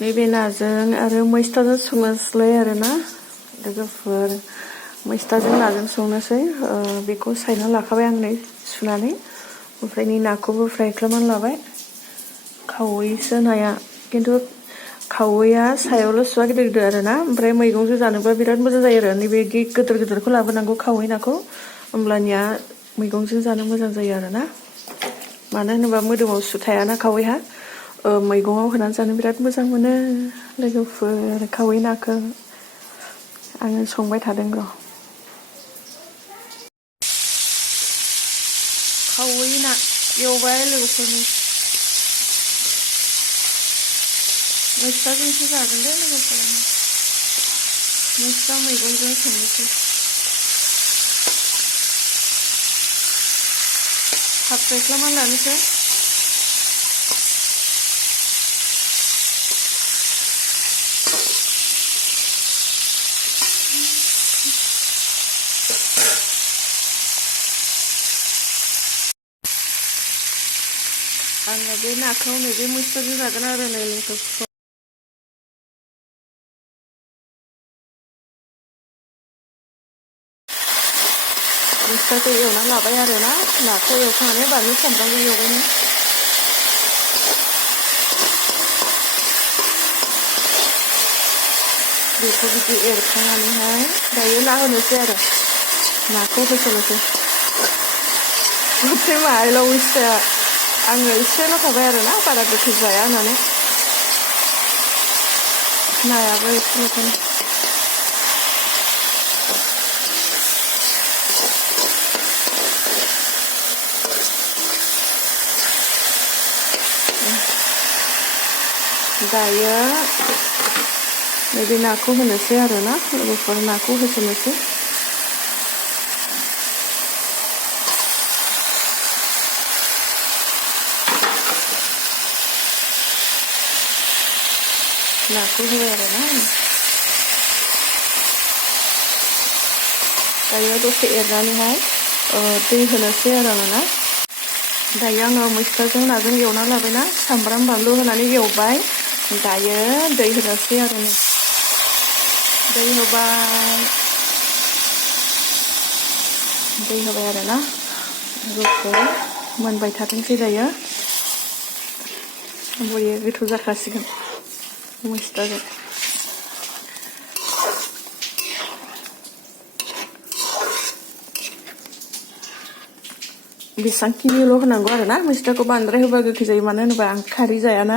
नैबे नाजों आरो मैस्थाजों संनोसैलाय आरोना लोगोफोर मैस्थाजों नाजों संनोसै बेखौ सायना लाखाबाय आं नै सुनानै ओमफ्राय नै नाखौबो फ्राय खालामनानै लाबाय खावैसो नाया खिन्थु खावैया सायावल' सुवा गिदिर गिदिर आरोना ओमफ्राय मैगंजों जानोबा बिराद मोजां जायो आरो नैबे गिदिर गिदिरखौ लाबोनांगौ खावै नाखौ होमब्लानिया मैगंजों जानो मोजां जायो आरोना मानो होनोबा मोदोमाव सु थायाना खावैहा मैगङाव होनानै जानो बिराद मोजां मोनो लोगोफोर खावै नाखौ आङो संबाय थादों र' खावै ना एवबाय लोगोफोरनि मैस्थाजोंसो जागोन दे लोगोफोर मैस्था मैगंजों संनोसै थाब फ्राय खालामनानै लानोसै आङो बे नाखौ नैबे मैस्थाजों जागोन आरो नायलांखौ मैस्थाखौ एवना लाबाय आरोना नाखौ एवखांनानै बानलु सामब्रामजों एवबायनो बेखौ बिदि एरखांनानैहाय दायो ना होनोसै आरो नाखौ होसननोसै ओमफ्राय माइल' मैस्थाया आङो एसेल' थाबाय आरोना बारा गोथौ जाया होननानै नायाबो एसेल'खायनो दायो नैबे नाखौ होनोसै आरोना लोगोफोर नाखौ होसननोसै नाखौ होबाय आरोना दायो दसे एरनानैहाय दै होनोसै आरो आङो दायो आङो मैस्थाजों नाजों एवना लाबायना सामब्राम बानलु होनानै एवबाय दायो दै होनोसै आरो दै होबाय आरोना रुखौ मोनबाय थाथोंसै दायो बरिया गोथाव जाखासिगोन मैस्थाजों बेसेबांखिनिल' होनांगौ आरोना मैस्थाखौ बांद्राय होबा गोखै जायो मानो होनोबा आं खारै जायाना